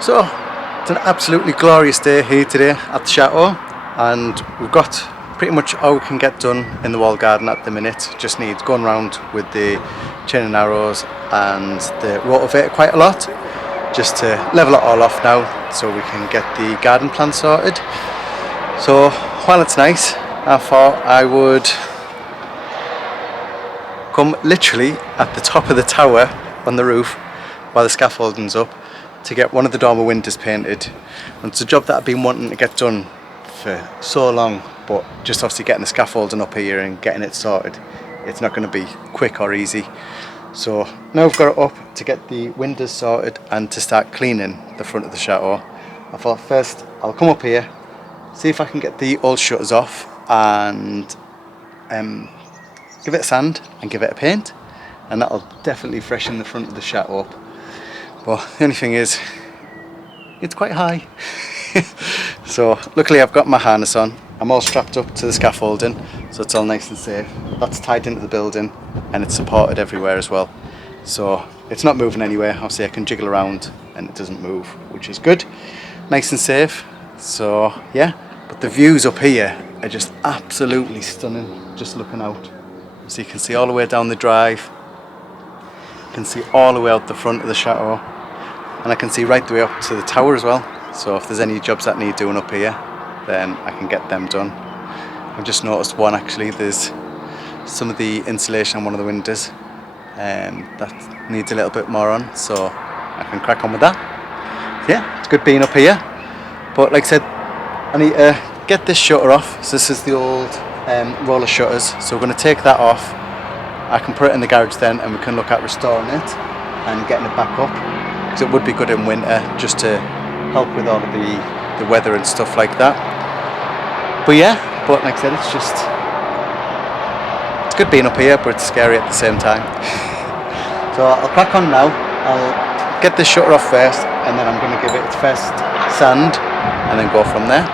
So it's an absolutely glorious day here today at the Chateau, and we've got pretty much all we can get done in the wall garden at the minute. Just needs going around with the chain and arrows and the rotavator quite a lot, just to level it all off now so we can get the garden plan sorted. So while it's nice, I thought I would come literally at the top of the tower on the roof while the scaffolding's up to get one of the dormer windows painted. And it's a job that I've been wanting to get done for so long, but just obviously getting the scaffolding up here and getting it sorted, it's not going to be quick or easy. So now I've got it up to get the windows sorted and to start cleaning the front of the Chateau. I thought first I'll come up here, see if I can get the old shutters off and give it a sand and give it a paint, and that'll definitely freshen the front of the Chateau up. But the only thing is, it's quite high. So luckily I've got my harness on, I'm all strapped up to the scaffolding, so it's all nice and safe. That's tied into the building and it's supported everywhere as well, so it's not moving anywhere. Obviously I can jiggle around and it doesn't move, which is good, nice and safe. So yeah, but the views up here are just absolutely stunning, just looking out. So you can see all the way down the drive, you can see all the way out the front of the Chateau, and I can see right the way up to the tower as well. So if there's any jobs that need doing up here, then I can get them done. I've just noticed one actually, there's some of the insulation on one of the windows that needs a little bit more on, so I can crack on with that. So yeah, it's good being up here, but like I said, I need to get this shutter off. So this is the old roller shutters, so we're going to take that off. I can put it in the garage then and we can look at restoring it and getting it back up, because it would be good in winter just to help with all of the weather and stuff like that. But yeah, but like I said, it's good being up here, but it's scary at the same time. So I'll crack on now. I'll get this shutter off first, and then I'm going to give it its first sand and then go from there.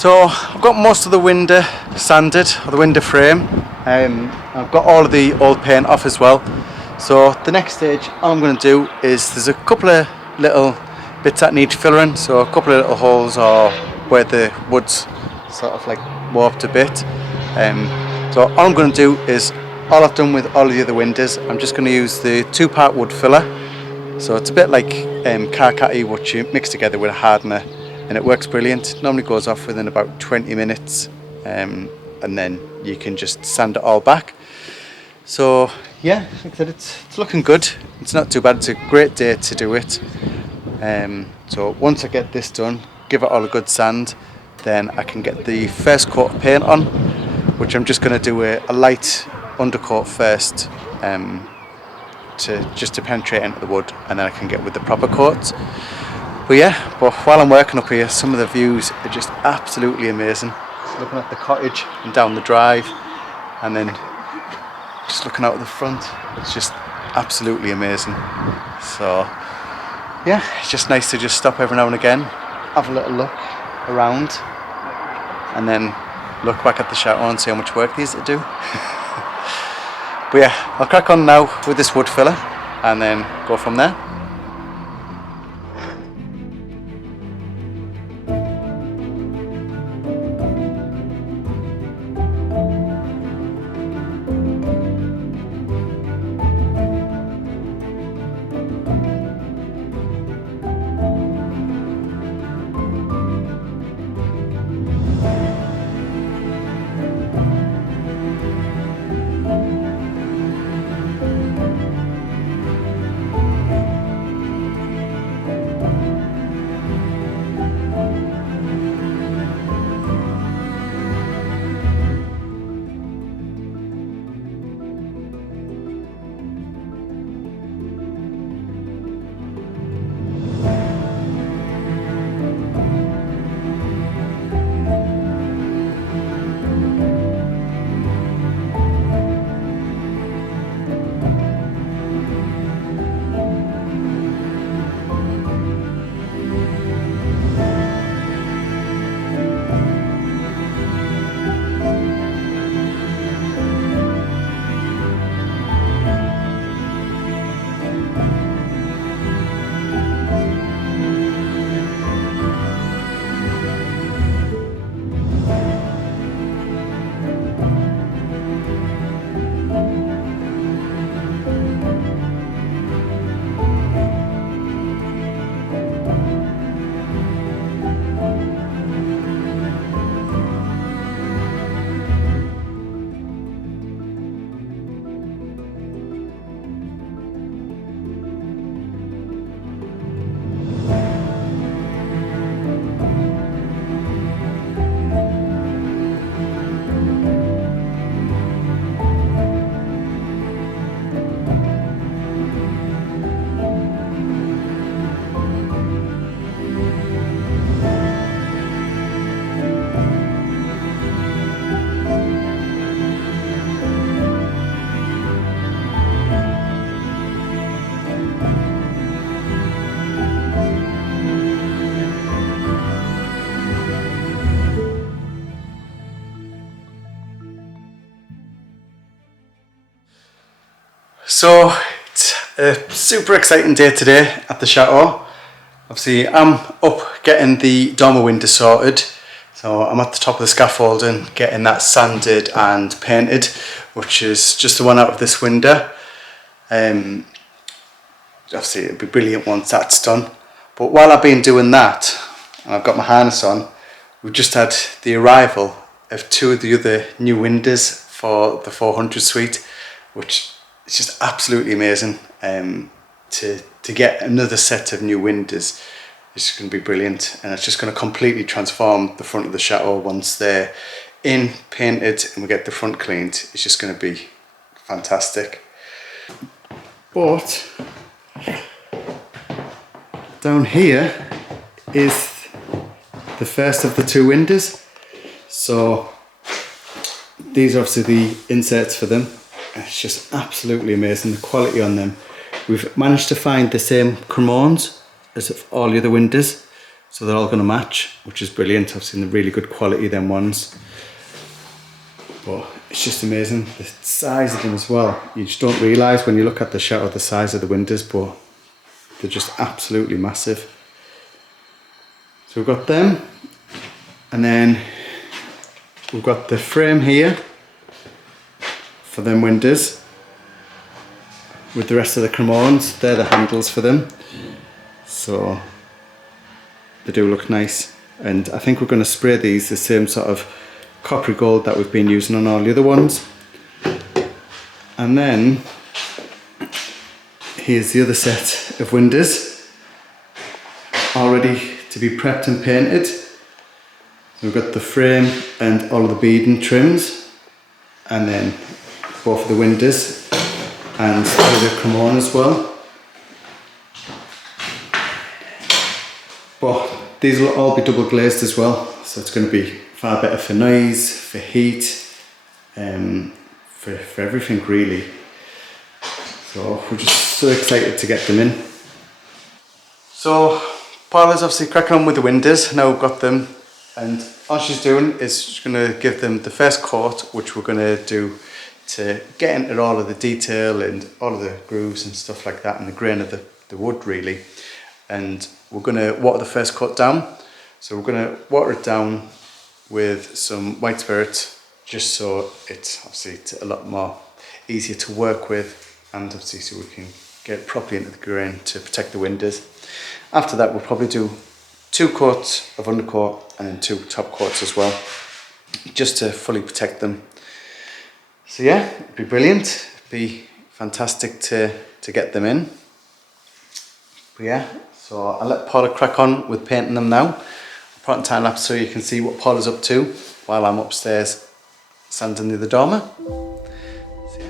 So I've got most of the window sanded, or the window frame. I've got all of the old paint off as well. So the next stage, all I'm going to do is, there's a couple of little bits that need filling, so a couple of little holes or where the wood's sort of like warped a bit. So all I'm going to do is, all I've done with all of the other windows, I'm just going to use the 2-part wood filler. So it's a bit like car catty, which you mix together with a hardener, and it works brilliant. It normally goes off within about 20 minutes, and then you can just sand it all back. So yeah, like I said, it's looking good. It's not too bad. It's a great day to do it. So once I get this done, give it all a good sand, then I can get the first coat of paint on, which I'm just going to do a light undercoat first, to penetrate into the wood, and then I can get with the proper coats. But yeah, but while I'm working up here, some of the views are just absolutely amazing. Just looking at the cottage and down the drive, and then just looking out at the front, it's just absolutely amazing. So yeah, it's just nice to just stop every now and again, have a little look around, and then look back at the chateau and see how much work these to do. But yeah, I'll crack on now with this wood filler and then go from there. So it's a super exciting day today at the Chateau. Obviously I'm up getting the dormer window sorted, so I'm at the top of the scaffolding getting that sanded and painted, which is just the one out of this window. Obviously it'd be brilliant once that's done, but while I've been doing that and I've got my harness on, we've just had the arrival of 2 of the other new windows for the 400 suite, which is just absolutely amazing. To get another set of new windows is going to be brilliant, and it's just going to completely transform the front of the Chateau once they're in, painted, and we get the front cleaned. It's just going to be fantastic. But down here is the first of the 2 windows. So these are obviously the inserts for them. It's just absolutely amazing, the quality on them. We've managed to find the same cremones as all the other windows, so they're all going to match, which is brilliant. I've seen the really good quality them ones, but it's just amazing the size of them as well. You just don't realise when you look at the Chateau the size of the windows, but they're just absolutely massive. So we've got them, and then we've got the frame here for them windows with the rest of the cremornes. They're the handles for them, so they do look nice. And I think we're going to spray these the same sort of coppery gold that we've been using on all the other ones. And then here's the other set of windows, all ready to be prepped and painted. We've got the frame and all of the beading trims, and then both of the windows and the cremorne as well. But these will all be double glazed as well, so it's going to be far better for noise, for heat, for everything really. So we're just so excited to get them in. So Paula's obviously cracking on with the windows. Now we've got them, and all she's doing is she's going to give them the first coat, which we're going to do to get into all of the detail and all of the grooves and stuff like that, and the grain of the wood really. And we're going to water the first coat down. So we're going to water it down with some white spirit, just so it's obviously a lot more easier to work with, and obviously so we can get it properly into the grain to protect the windows. After that we'll probably do 2 coats of undercoat and then 2 top coats as well, just to fully protect them. So yeah, it'd be brilliant, it'd be fantastic to get them in. But yeah, so I'll let Paula crack on with painting them now. I'll put on time lapse so you can see what Paula's up to while I'm upstairs sanding the other dormer. So yeah.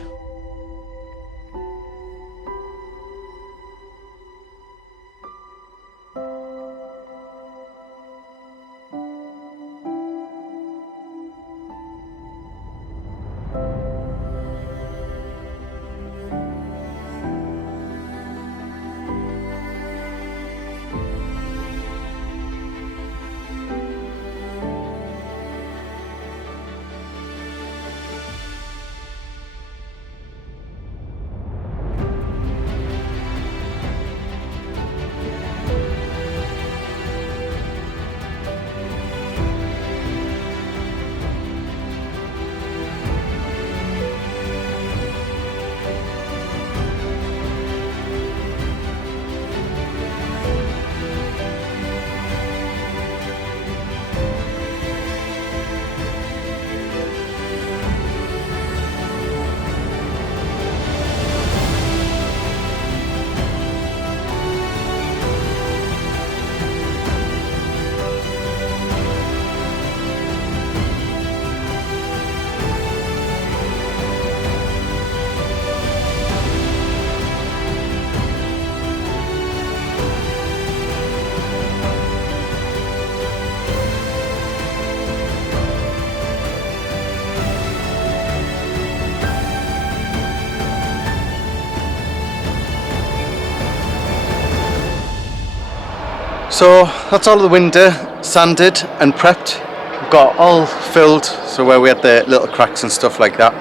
So that's all of the window sanded and prepped. We've got all filled, so where we had the little cracks and stuff like that.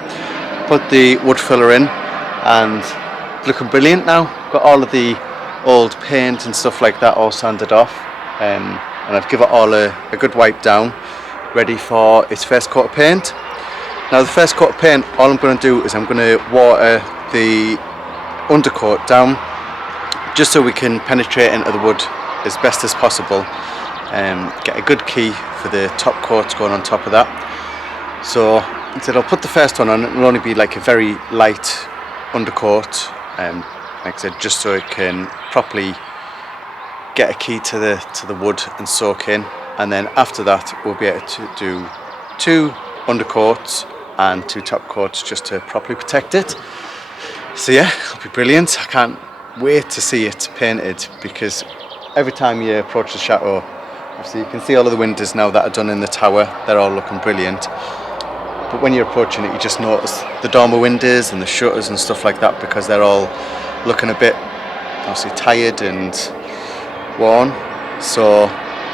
Put the wood filler in and looking brilliant now. Got all of the old paint and stuff like that all sanded off, and I've given it all a good wipe down, ready for its first coat of paint. Now the first coat of paint, all I'm going to do is I'm going to water the undercoat down, just so we can penetrate into the wood as best as possible, get a good key for the top coats going on top of that. So instead I'll put the first one on, it'll only be like a very light undercoat, like I said, just so it can properly get a key to the wood and soak in. And then after that we'll be able to do 2 undercoats and 2 top coats just to properly protect it. So yeah, it'll be brilliant. I can't wait to see it painted, because every time you approach the chateau, obviously you can see all of the windows now that are done in the tower, they're all looking brilliant. But when you're approaching it, you just notice the dormer windows and the shutters and stuff like that, because they're all looking a bit obviously tired and worn. So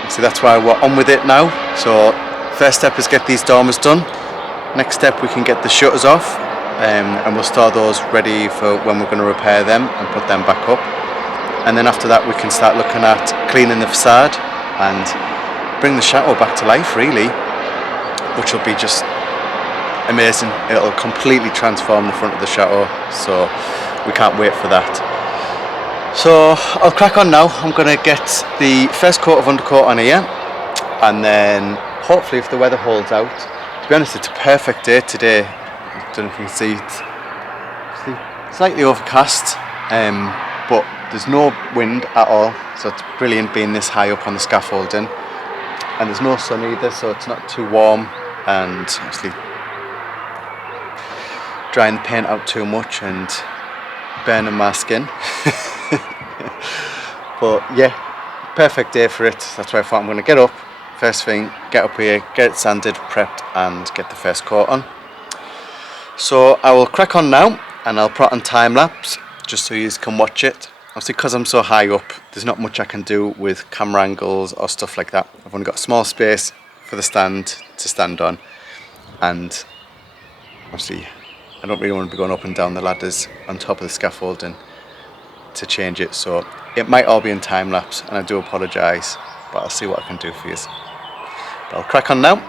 So that's why we're on with it now. So first step is get these dormers done. Next step, we can get the shutters off, and we'll store those ready for when we're going to repair them and put them back up. And then after that, we can start looking at cleaning the facade and bring the chateau back to life, really, which will be just amazing. It'll completely transform the front of the chateau, so we can't wait for that. So I'll crack on now. I'm going to get the first coat of undercoat on here, and then hopefully, if the weather holds out, to be honest, it's a perfect day today. I don't know if you can see it. Slightly overcast, but there's no wind at all, so it's brilliant being this high up on the scaffolding. And there's no sun either, so it's not too warm, and obviously drying the paint out too much and burning my skin. But yeah, perfect day for it. That's why I thought I'm going to get up first thing, get up here, get it sanded, prepped, and get the first coat on. So I will crack on now, and I'll put on time lapse just so you can watch it. Obviously, because I'm so high up, there's not much I can do with camera angles or stuff like that. I've only got a small space for the stand to stand on, and obviously I don't really want to be going up and down the ladders on top of the scaffolding to change it, so it might all be in time lapse, and I do apologise, but I'll see what I can do for you. But I'll crack on now.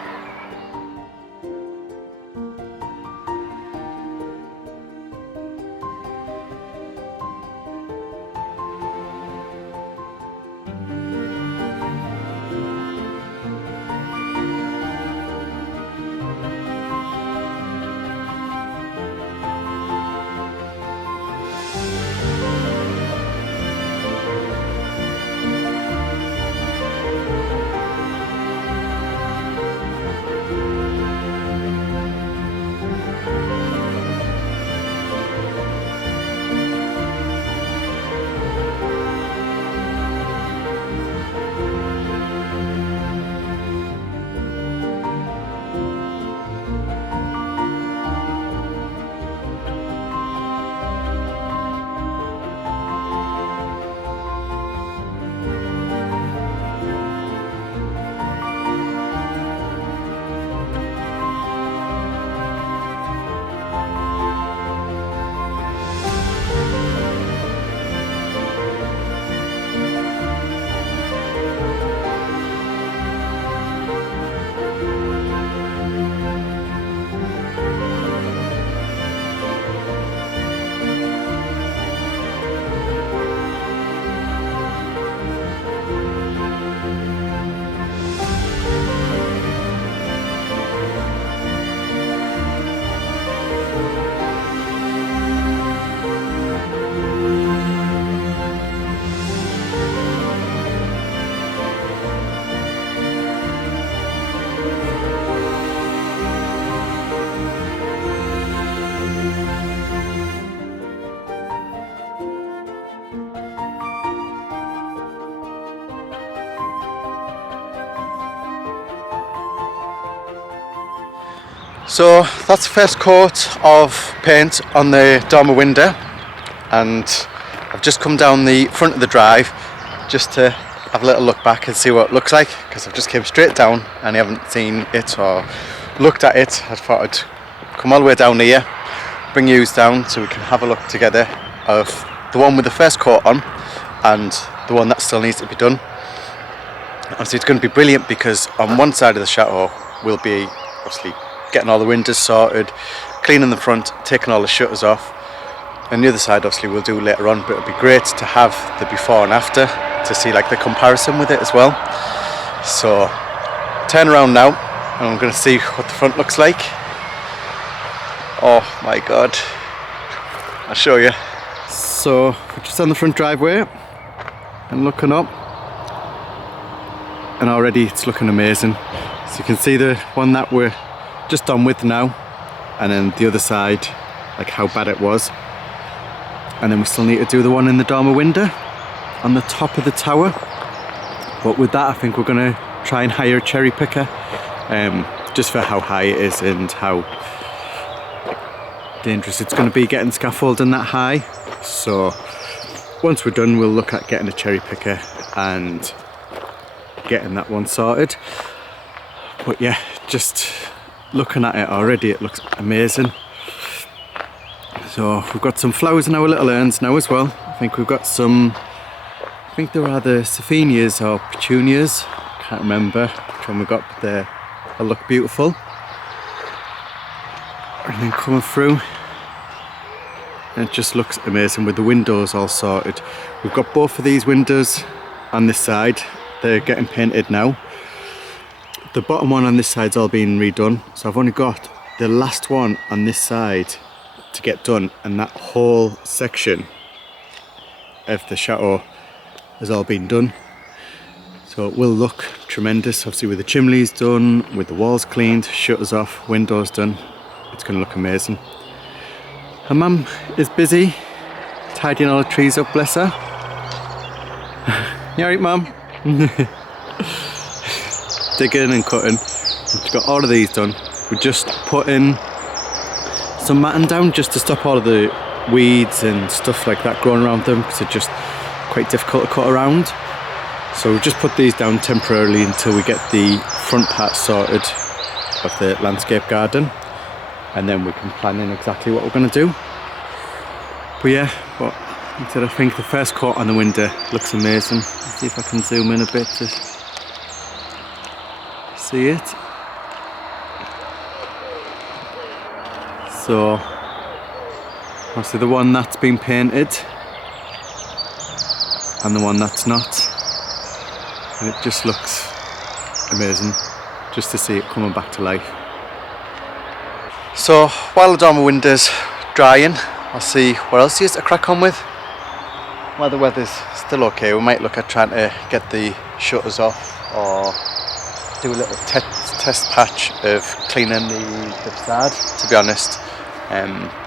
So that's the first coat of paint on the dormer window, and I've just come down the front of the drive just to have a little look back and see what it looks like, because I've just came straight down and I haven't seen it or looked at it. I thought I'd come all the way down here, bring yous down so we can have a look together of the one with the first coat on and the one that still needs to be done. Obviously it's going to be brilliant because on one side of the chateau we'll be obviously getting all the windows sorted, cleaning the front, taking all the shutters off, and the other side obviously we'll do later on, but it'll be great to have the before and after to see like the comparison with it as well. So turn around now and I'm going to see what the front looks like. Oh my god, I'll show you. So we're just on the front driveway and looking up, and already it's looking amazing. So you can see the one that we're just done with now, and then the other side, like how bad it was. And then we still need to do the one in the dormer window on the top of the tower. But with that I think we're going to try and hire a cherry picker, just for how high it is and how dangerous it's going to be getting scaffolding that high. So once we're done we'll look at getting a cherry picker and getting that one sorted. But yeah, just looking at it already, it looks amazing. So we've got some flowers in our little urns now as well. I think we've got some, I think they're either Saphinias or Petunias. Can't remember which one we got, but they look beautiful. And then coming through, and it just looks amazing with the windows all sorted. We've got both of these windows on this side. They're getting painted now. The bottom one on this side's all been redone, so I've only got the last one on this side to get done, and that whole section of the chateau has all been done. So it will look tremendous, obviously with the chimneys done, with the walls cleaned, shutters off, windows done. It's going to look amazing. Her mum is busy tidying all the trees up, bless her. You alright, mum? Digging and cutting. We've got all of these done. We're just putting some matting down just to stop all of the weeds and stuff like that growing around them, because they're just quite difficult to cut around. So we've just put these down temporarily until we get the front part sorted of the landscape garden, and then we can plan in exactly what we're going to do. But yeah, but like I said, I think the first coat on the window looks amazing. Let's see if I can zoom in a bit to see it. So obviously the one that's been painted and the one that's not, and it just looks amazing just to see it coming back to life. So while the dormer window's drying, I'll see what else is to crack on with. While the weather's still okay, we might look at trying to get the shutters off or do a little test patch of cleaning the facade, to be honest.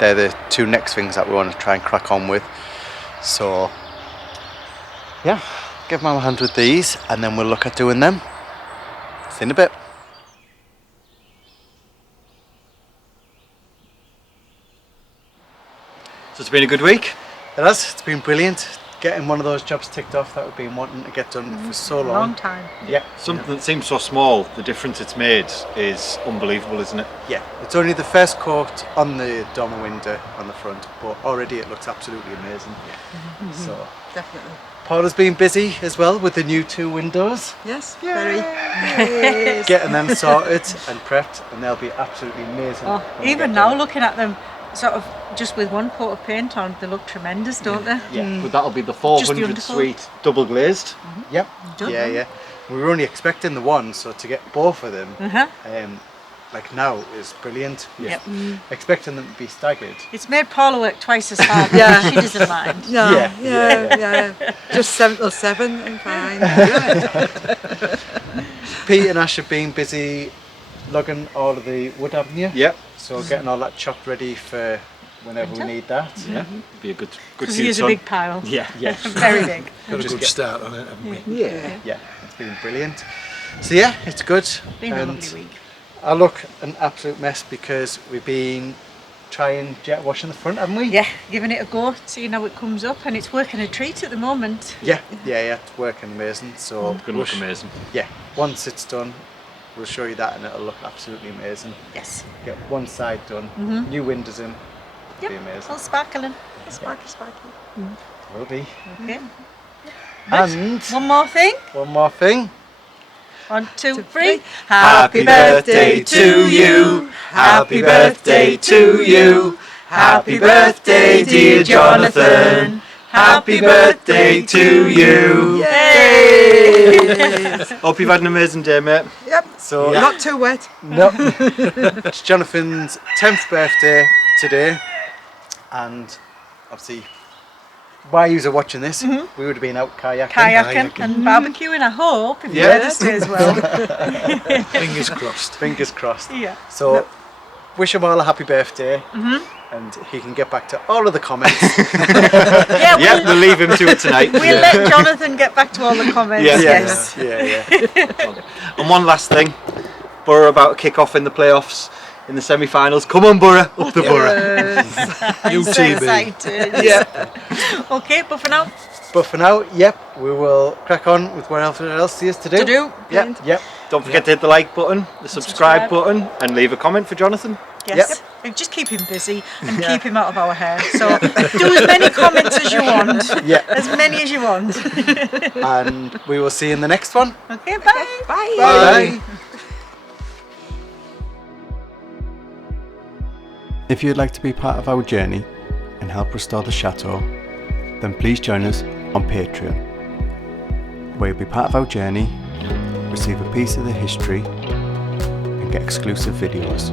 They're the two next things that we want to try and crack on with. So yeah, give Mum a hand with these and then we'll look at doing them. See you in a bit. So it's been a good week. It has, it's been brilliant. Getting one of those jobs ticked off that we've been wanting to get done for so long. Long time. Yeah. Something that seems so small, the difference it's made is unbelievable, isn't it? Yeah, it's only the first coat on the dormer window on the front, but already it looks absolutely amazing. Yeah. So Definitely. Paula's been busy as well with the new 2 windows. Yes, Yay. very. Getting them sorted and prepped, and they'll be absolutely amazing. Oh, even now, looking at them, sort of just with one coat of paint on, they look tremendous, don't they? Yeah. But that'll be the Just 400 the undercoat. suite double glazed. Yep. Done. Yeah. We were only expecting the one, so to get both of them, like now, is brilliant. Yep. Expecting them to be staggered. It's made Paula work twice as hard. Yeah. She doesn't mind. No, Yeah. yeah. Just 7 till 7 and fine. Pete and Ash have been busy logging all of the wood, haven't you? Yep. So getting all that chopped ready for whenever we need that. Yeah. Be a good Because few he is a ton. big pile. Yeah. Yeah. Very big. Got a good start on it, haven't we? Yeah, it's been brilliant. So yeah, it's good. Been a And lovely week. I look an absolute mess because we've been trying jet washing the front, haven't we? Yeah, giving it a go, seeing how it comes up, and it's working a treat at the moment. Yeah, it's working amazing. So It's going to look amazing. Yeah, once it's done, we'll show you that and it'll look absolutely amazing. Yes. Get one side done, new windows in, it'll be amazing. All sparkling. Sparkly. Will be. Okay. And One more thing. one more thing. 1, 2, 3. Happy birthday to you. Happy birthday to you. Happy birthday, dear Jonathan. Happy birthday to you. Yay! Hope you've had an amazing day, mate. Yep. So Not too wet. no, it's Jonathan's 10th birthday today, and obviously while you were watching this, we would have been out kayaking. And barbecuing, I hope, if Yeah. the weather stays well. Fingers crossed. Fingers crossed. Yeah. So wish him all a happy birthday, and he can get back to all of the comments. Yeah, Yeah, we'll leave him to it tonight. we'll let Jonathan get back to all the comments. Yeah. Yes. Yeah. And one last thing. Borough about to kick off in the playoffs in the semi-finals. Come on, Borough. Up the Borough. I'm so UTB. excited. Yeah. Okay, but for now, But for now, yep, we will crack on with whatever else there is to do. To do. Yep. Don't forget to hit the like button, the subscribe button, and leave a comment for Jonathan. Yes. And just keep him busy and keep him out of our hair. So do as many comments as you want. Yeah. As many as you want. And we will see you in the next one. Okay, bye. Bye. Bye. If you'd like to be part of our journey and help restore the chateau, then please join us on Patreon, where you'll be part of our journey, receive a piece of the history, and get exclusive videos.